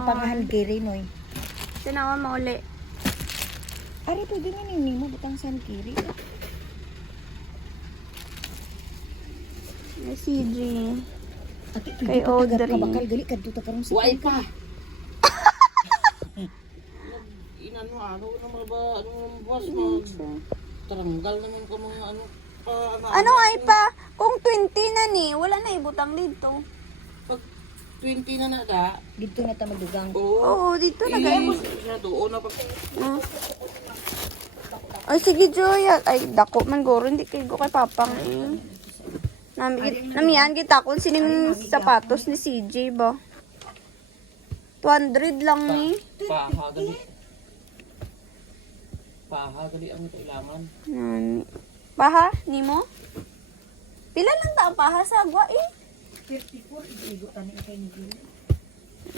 Kapangahan kiri noy. Tinawa mauli. Ari pwede nga nini mo butang san kiri. May CG. Ati Kay Audrey. Kabakal gali kadto ta karon sa. Why pa? Inano ano naman ba ano boss mo? Taranggal naman ko mga ano pa Ano ay pa? Kung 20 na ni, wala na ibutang dito. pag 20 na na da. Dito na ta magdugang. Oo, dito na guys. Siya doon na pag Ay, sige, Joy. Ay, dako man goro. Hindi kay go kay Papang eh. Namiyan kita kung sining sapatos ni CJ ba? 200 lang ni. pahagali. Pahagali ang kailangan. Paha? Ni mo? Pila lang ta ang paha sa agwa eh? 34 igo tani kay ni Gil.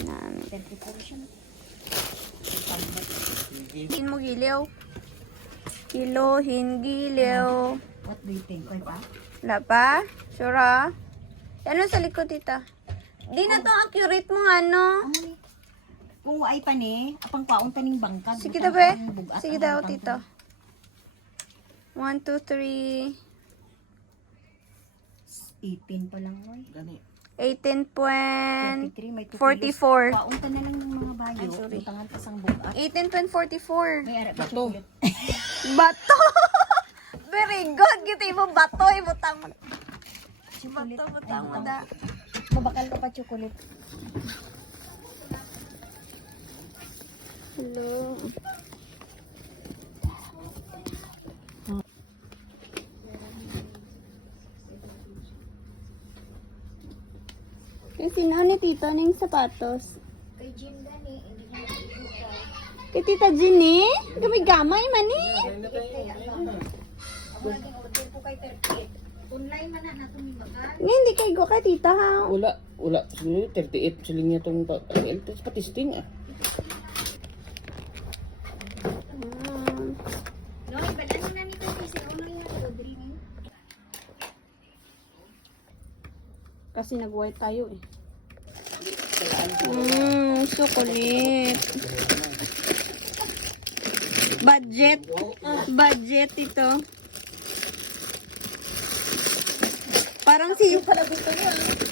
Nami. 34 siya. Hin mo giliw. Kilohin giliw. What do you think, koy pa? Wala pa? Sure ha? Ano sa likod tita? Di na to accurate mo ano. Amo ni. Kung ay pa ni, apang paon taning bangkag. Sige butang daw be. ang bugat Sige ang daw butang tito. 1, 2, 3. 18 pa lang oy. Gani. 18.44. 23 may 2 kilos. Paon ta na lang ng mga bayo. sorry. Butangan pa sang bugat. 18.44. May ara Bato. Bato. Very good. Gito mo bato. Ibutang mo. Bato, butang mo da. Mabakal ka pa chocolate. Hello. Kasi na ni Tito ng sapatos. Kay Jim gani, hindi niya makikita. Kay Tita Jenny? Gamay-gamay man eh. Ako naging order po kay 38. Online man na nato ni bakal. Nga, hindi kay go ka tita ha. Wala. Siguro 38 siling niya tong patisting ah. No, ibalan na nito kasi uno yung Audrey ni. Kasi nag-white tayo eh. Sukulit. Budget ito.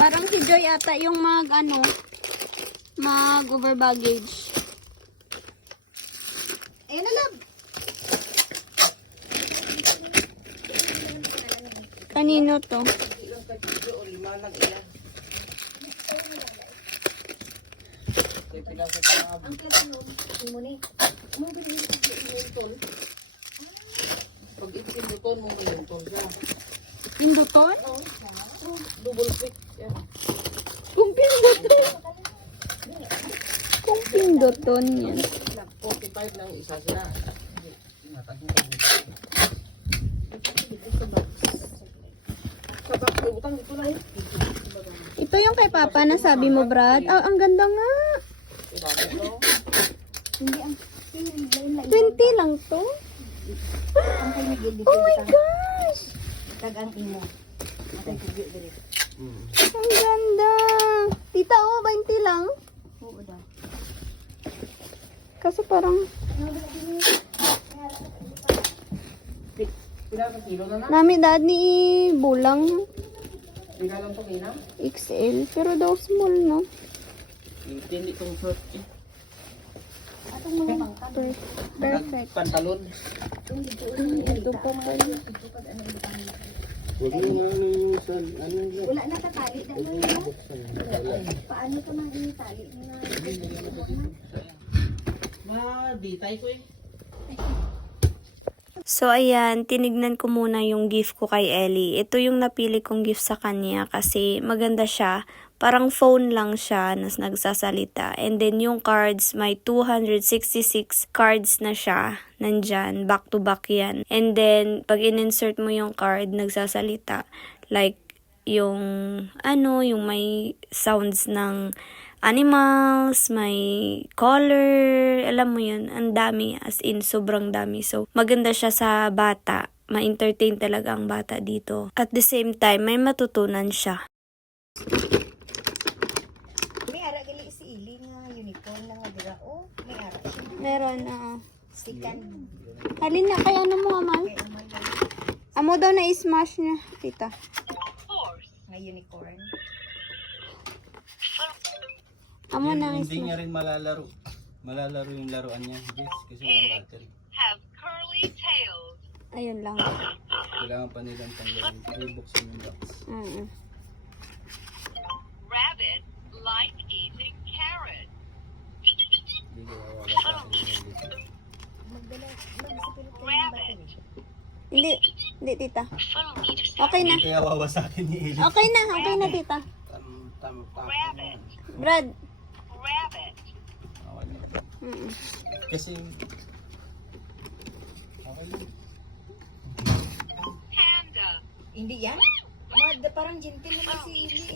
Parang si Joy ata yung mag over baggage. Ayun na lang. Kanino to? Ang kasi mo ni. Mo gani yung tol. Pag ipinuton mo ngayon tol siya. Pinduton? Double quick. Yeah. Kung pinduton. Kung pinduton yan. 45 lang isa sila. Ingatan mo kung sabak ko utang dito lang. Ito yung kay Papa na sabi mo, Brad. Ah, ang ganda nga. Hindi ang 20 lang to. ang kay Miguel dito. Oh my gosh! Tag ang imo. Atay kugyo diri. Ang ganda. Tita, 20 lang. Oo daw. Kasi parang Pila ka kilo na na? nami dad ni bulang Pila lang to kina? XL. Pero daw small, no? Hindi itong short eh. Atong mga bangkag. Perfect. Pantalon. Ito pa pala. Huwag mo nga ano yung sa ano yun. Wala na tatali na mo. Paano ka nang itali na? Ditay ko eh. So, ayan, tinignan ko muna yung gift ko kay Ellie. Ito yung napili kong gift sa kanya kasi maganda siya. Parang phone lang siya na nagsasalita. And then yung cards, may 266 cards na siya. Nandyan, back to back yan. And then, pag in-insert mo yung card, nagsasalita. Like, yung, yung may sounds ng animals, may color, alam mo yun, ang dami, as in, sobrang dami. So, maganda siya sa bata. Ma-entertain talaga ang bata dito. At the same time, may matutunan siya. May ara gali si Ili nga uniform. May nangadira. Oh, may araw. Meron, Stikan. Halin na, kaya ano mo, Amal? Okay, oh my God. Amo daw na i-smash niya, tita. May unicorn. Amo na Hindi i-smash. niya rin malalaro. Malalaro yung laruan niya. Yes, kasi walang battery. Ayun lang. Kailangan pa nilang tanggalin. I-buksan yung box. Rabbit like eating carrots. Hindi ko wawala sa akin yung ulit. Magdala, magsipilot kayo ng battery. Hindi, tita. Okay na. Hindi kaya wawasakin ni Eli. Okay na, tita. Tama. Brad. Rabbit. Okay na. Kasi... Okay lang. Panda. Hindi yan? Parang gentle naman si Ili.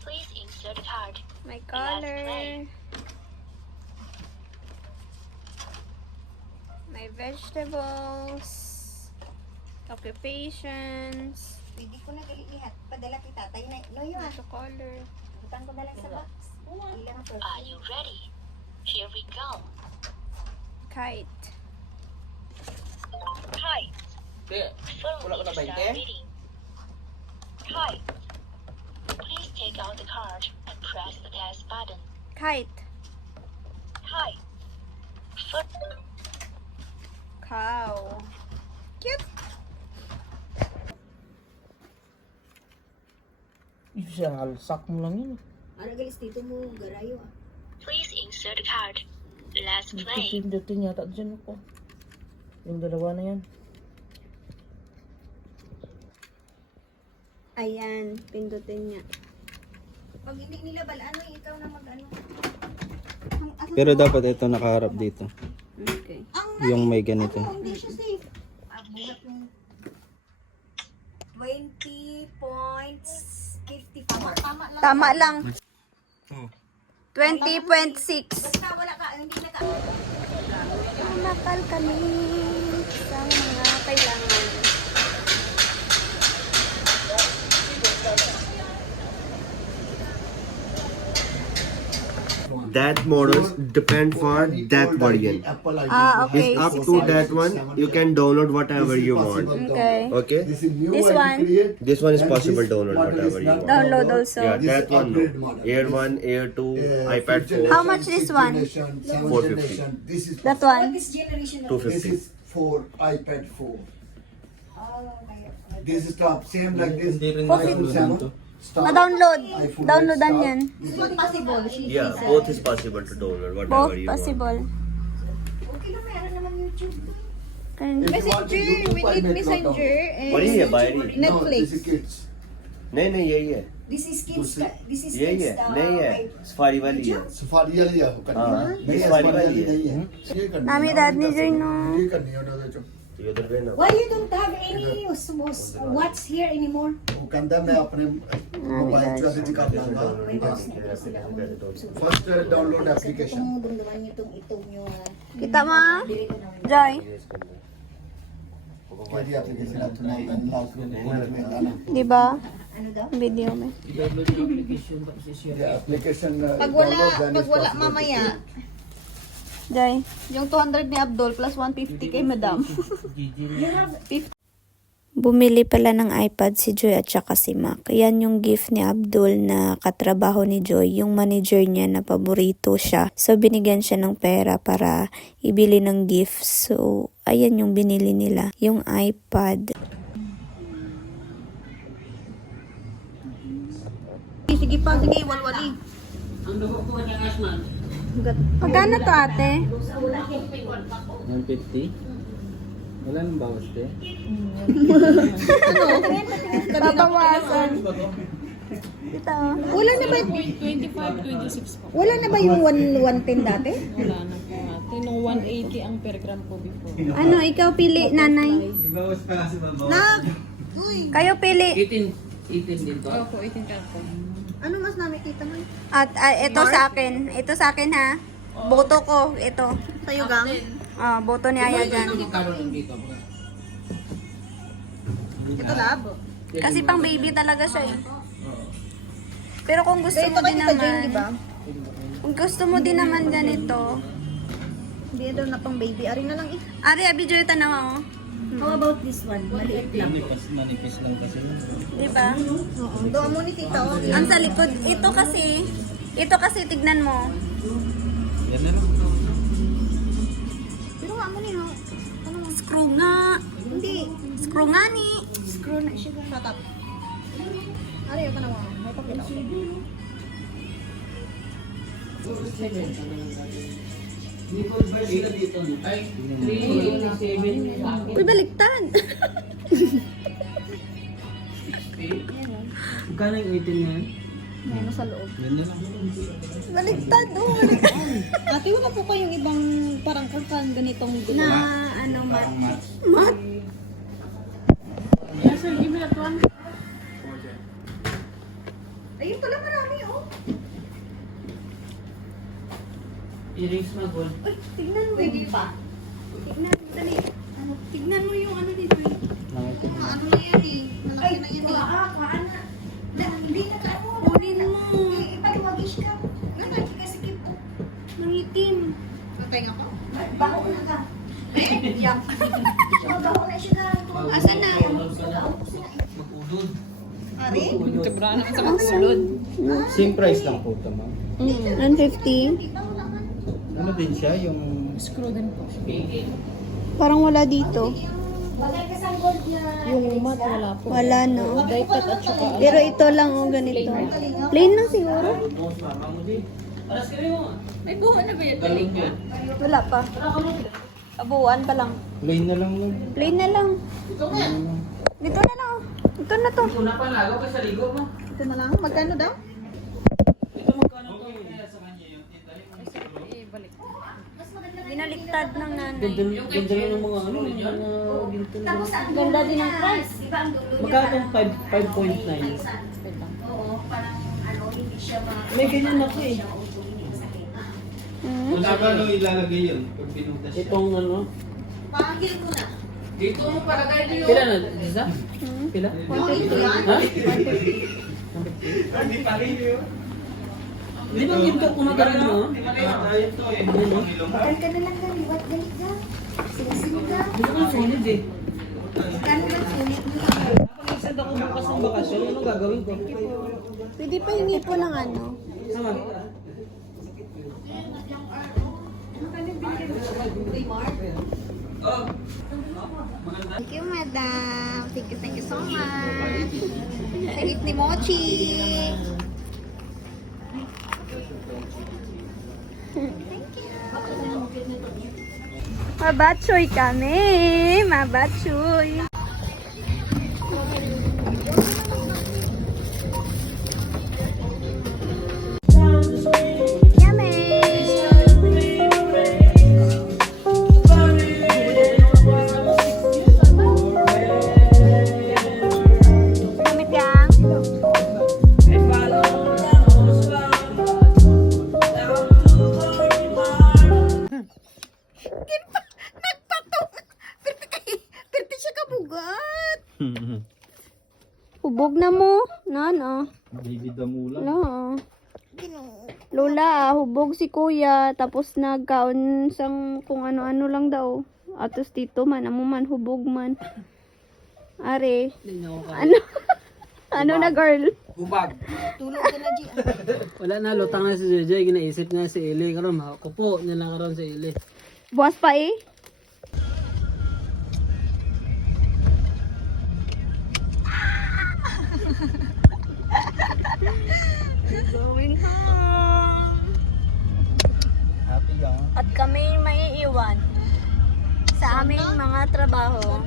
Please insert card. My color. My vegetables. Occupations. Pwede ko na gali ihat. Padala kita. Tayo na. Loyo ah. Ito color. Butang ko na lang sa box. Ilang ang Are you ready? Here we go. Kite. Kite. Follow me to start reading. Kite. Please take out the card and press the test button. Kite. Kite. Cow. Cute. Isang alsak mo lang yun. Ano galis dito mo? Garayo ah. Please insert the card. Let's play. Pindutin yata dyan ako. Yung dalawa na yan. Ayan, pindutin niya. Pag hindi nila balaan, ikaw na mag-ano. Pero dapat ito nakaharap dito. Okay. Yung may ganito. Hindi siya safe. Buhat mo. 20.54. Tama lang. Oh. 20.6. Basta wala ka, hindi na ka. Nakal kami sa mga kailangan. That models depend for that version. Okay. It's up to that one. You can download whatever you want. Okay. Okay. This one. This one is possible download whatever you want. Download also. Yeah, that one no. Air 1, Air 2, iPad 4. How much this one? 450. This is That one. This generation of 250. This is for iPad 4. Oh, kaya. This is top same like this. Hindi rin Coffee. nakatulong to. Stop. Ma-download. iPhone Downloadan stop. yan. This one possible. Yeah, both is possible to download Both whatever you want. possible. Okay lang, meron naman YouTube. Can If you want to YouTube, I make not download. What is it, Bayri? No, this is kids. नहीं यही है This is kids. This is यही kids. है नहीं है सफारी वाली है सफारी वाली है वो करनी हाँ, है नहीं सफारी सफारी वाली वाली है। नहीं है ये करनी है Nami dad ni Joy no. ये करनी है उन्होंने जो ये उधर गए ना Why you don't have any what's here anymore? वो कहता है मैं अपने मोबाइल से दिखा दूंगा first download application Itong dumduman niyo itong yung Kita mo? dili ko namin. Joy. मेरी एप्लीकेशन है तो मैं अनलॉक में डाला Di ba? Ano daw? Video mo. I-download yung application tapos i-share. ये application Pag wala mamaya, Joy. Yung 200 ni Abdul plus 150 kay Madam. GG you have Bumili pala ng iPad si Joy at saka si Mac. Yan yung gift ni Abdul na katrabaho ni Joy. Yung manager niya na paborito siya. So, binigyan siya ng pera para ibili ng gift. So, ayan yung binili nila. Yung iPad. Sige pa, sige, walwali. Ang dugo ko na asman. Magkano to ate? 150? Wala nang bawas eh. Babawasan. Ito. wala na ba 25, 26 po. wala na ba yung 110 dati? Wala na po ate. Nung 180 ang per gram po before. Ano, ikaw pili, nanay? Bawas pa kasi babawas. Nak! Kayo pili. 18 din to. Opo, 18 ka po. Ano mas nakikita mo? At ito sa akin. Ito sa akin ha. Boto ko. Ito. Sa'yo gang? Boto ni Aya dyan. Magkano lang dito? Ito lab. Kasi pang baby talaga siya eh. Pero kung gusto Ito mo din kay Tita Jane, naman. di ba? Kung gusto mo din naman ganito. Hindi daw na pang baby. Ari na lang eh. Ari, abi Joy, tanawa mo. How about this one? Maliit lang. Manipis lang kasi. Diba? Oo. Doon mo ni tita. Oh. Ang sa likod, ito kasi tignan mo. Yan na lang. Pero nga mo ni no. Screw nga. Hindi. Screw nga ni. Screw na siya. Shut up. Ari, ako na mo. May pakita ko. Uy, baliktad. Magkano yung 18 na yan? Meron sa loob. Yan na lang. Baliktad, oh. Baliktad. Ate, wala po kayong ibang parang kang ganitong Na, ano, mat. Parang mat. Mat? Yeah, sir, give me that one. Ayun pala marami oh. Earrings na gold. Uy, tignan mo. Pwede pa. Tignan, dali. Ano, tignan mo yung ano dito. Ano na yan eh. Malaki na yan eh. Kaan na. Hindi na ka mo. Kunin mo. Ipaliwagis ka. Nagkaki ka sikip po. Nangitim. Patay nga pa. Baho na ka. Yak. Baho na siya ka. Asan na? Mag-udod. Ari? Sobra naman sa magsulod. Same price lang po ito, ma'am. 150. Ano din siya, yung... Screw din po. Parang wala dito. Bagay ka sa gold na. Yung mat, wala po. Wala, no? Dapat at saka Pero ito lang, oh, ganito. Plain lang siguro. may buho na ba yun? Daling ka? Wala pa. Abuan pa lang. Plain na lang yun. Plain na lang. Dito na lang. Ito na to. Una pa lago ka sa ligo mo. Ito na lang. Magkano daw? Binaliktad ng nanay. Ganda rin ng mga ano, yung mga ginto na. Ganda din ang price. Magkano yung 5.9? Oo, parang ano, hindi siya May ganyan ako eh. Hmm? Kung saan ano ilalagay yun? Pag pinuntas siya. Itong ano. Pangil ko na. Dito mo palagay niyo. Pila na? Isa? Pila? 150 yan? Ha? Hindi pa rin yun. Di ba ginto kumagaling mo? Ayun to eh. Pangilong. Bakal ka na lang na. Liwat galit ka. Sinisig ka. Gusto ko sunod eh. Kano lang sulit mo. Pag-extend ako bukas ng bakasyon, anong gagawin ko? Pwede pa yung ipo ng ano. Sama. Thank you, madam. Thank you so much. Sahit ni Mochi. Mabatchoy kami. Mabatchoy. Gamit yang? Perti siya kabugat. Hubog na mo. Nana. Baby damulang. Wala. Lola, hubog si kuya. Tapos nagkaon sang kung ano-ano lang daw. Atos dito man, amo man, hubog man. Are. Ano? Ano na girl? Bubag. Tulog ka na, G. Wala na, lutang na si JJ. Ginaisip na si Eli. Karoon, makakupo niya lang karoon si Eli. Buwas pa eh. Going home. Happy yan. At kami may iwan sa aming mga trabaho.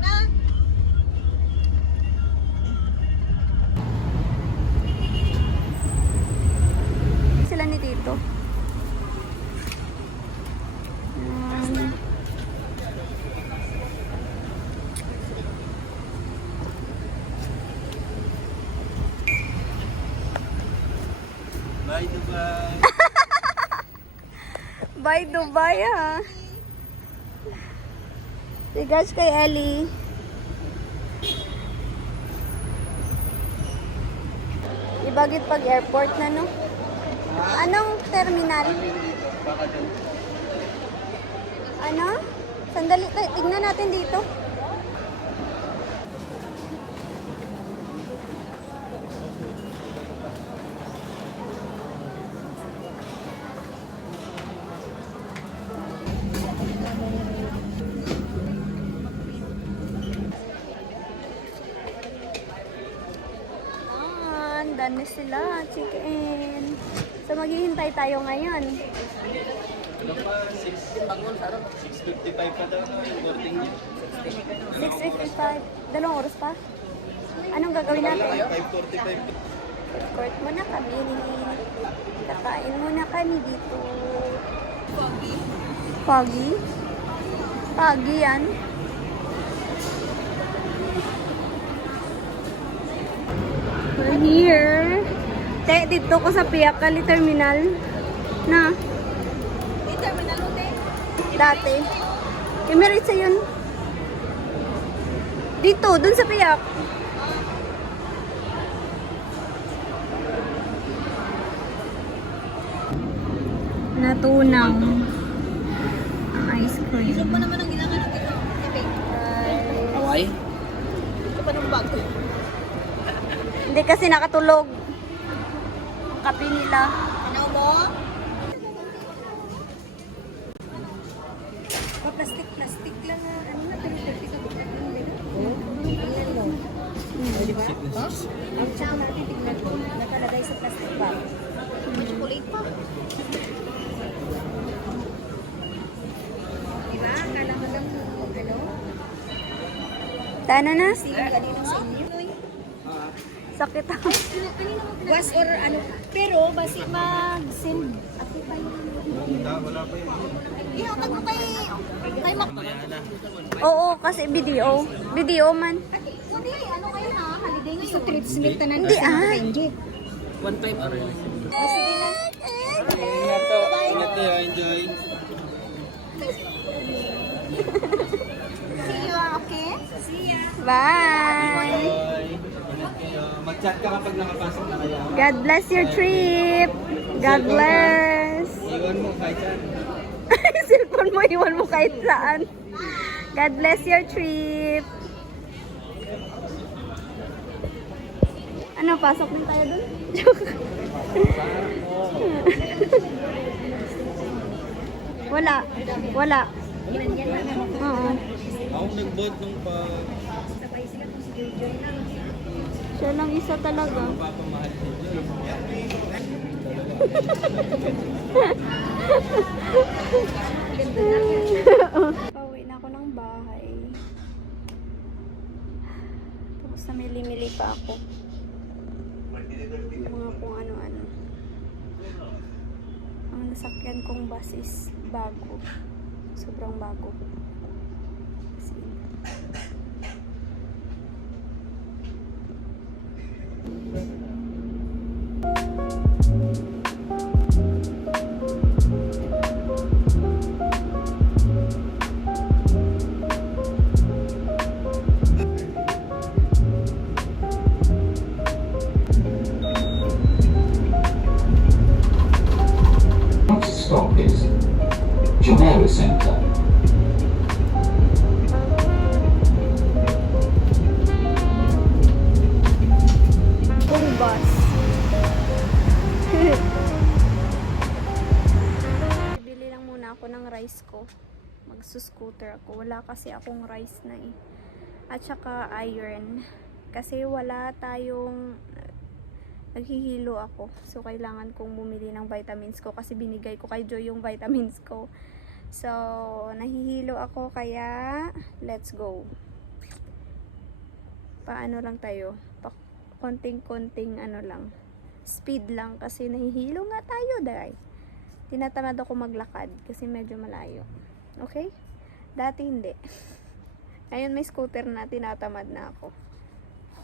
Sila ni Tito. Bye, Dubai. Bye Dubai ha. Regards kay Ellie. Ibagit pag airport na no. Anong terminal? Ano? Sandali, tignan natin dito. Done sila, chicken. So maghihintay tayo ngayon. Ano pa? 6:55 pa daw yung boarding niya. 6:55. Dalawang oras pa? Anong gagawin natin? 5:45. Court muna kami. Kakain muna kami dito. Foggy? Foggy yan. We're here. Te, dito ko sa Piakali Terminal. Na? Terminal ute. Dati. Emirates yun. Dito, dun sa Piak. Natunaw. Ang ice cream. Isip mo naman ang ginagawa dito. Kape. Hawaii? Ito pa ng bago. Hindi kasi nakatulog. Ang kape nila. Ano mo? Plastic lang. Ano na? Pero 30 sa bukat lang din. Ilan mo? Di ba? Ang tsaka natin tignan ko. Nakalagay sa plastic bag. May chocolate pa. Diba? Akala mo lang ano? Tana na? Sige, kanina sa inyo. Sakit ako. Was or ano. Pero, basi mag-send. Ako pa yun. Wala pa yun. Ihatag mo kay Mac. Oo, kasi video. Video man. Kundi, ano kayo na? Holiday ngayon. Sa treats milk tanan. Hindi ah. One time or Sige na. Ingat to. Ingat kayo. Enjoy. See you, okay? See ya. Bye. Bye. Ingat kayo. Mag-chat ka kapag nakapasok na kayo. God bless your trip. God bless. Iwan mo kahit saan. Cellphone mo, iwan mo kahit saan. God bless your trip. Ano, pasok na tayo dun? Joke. Wala. Wala. Oo. Ako nag-board nung pa Siya lang isa talaga. papamahal sila. Pauwi na ako ng bahay. Tapos namili-mili pa ako. Mga kung ano-ano. Ang nasakyan kong bus is bago. Sobrang bago. As in. Next stop is Jumeirah Center. Kung bus. Bili lang muna ako ng rice ko. Magsuscooter ako. Wala kasi akong rice na eh. At saka iron. Kasi wala tayong naghihilo ako. So, kailangan kong bumili ng vitamins ko kasi binigay ko kay Joy yung vitamins ko. So, nahihilo ako kaya let's go. Paano lang tayo? Konting-konting ano lang. Speed lang kasi nahihilo nga tayo, dahil tinatamad ako maglakad kasi medyo malayo. Okay? Dati hindi. Ngayon may scooter na, tinatamad na ako.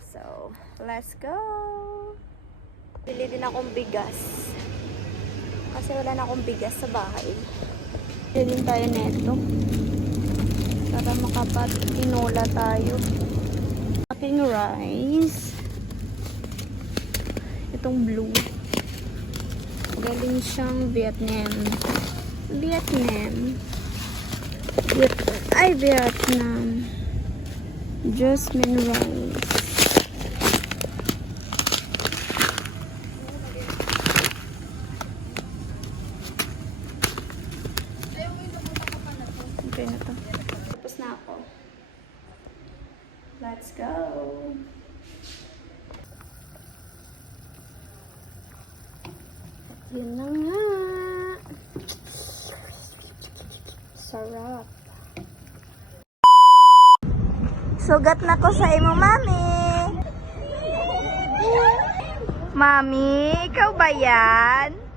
So, let's go! Bili din akong bigas. Kasi wala na akong bigas sa bahay. Bili din tayo neto. Para makapag-tinola tayo. Aking rice. Itong blue. Galing siyang Vietnam. Vietnam. Jasmine rice. Okay na to. Tapos na ako. Let's go. Yun na nga. Sarap. Sugat na ko sa imo, mami. Mami, ikaw ba yan?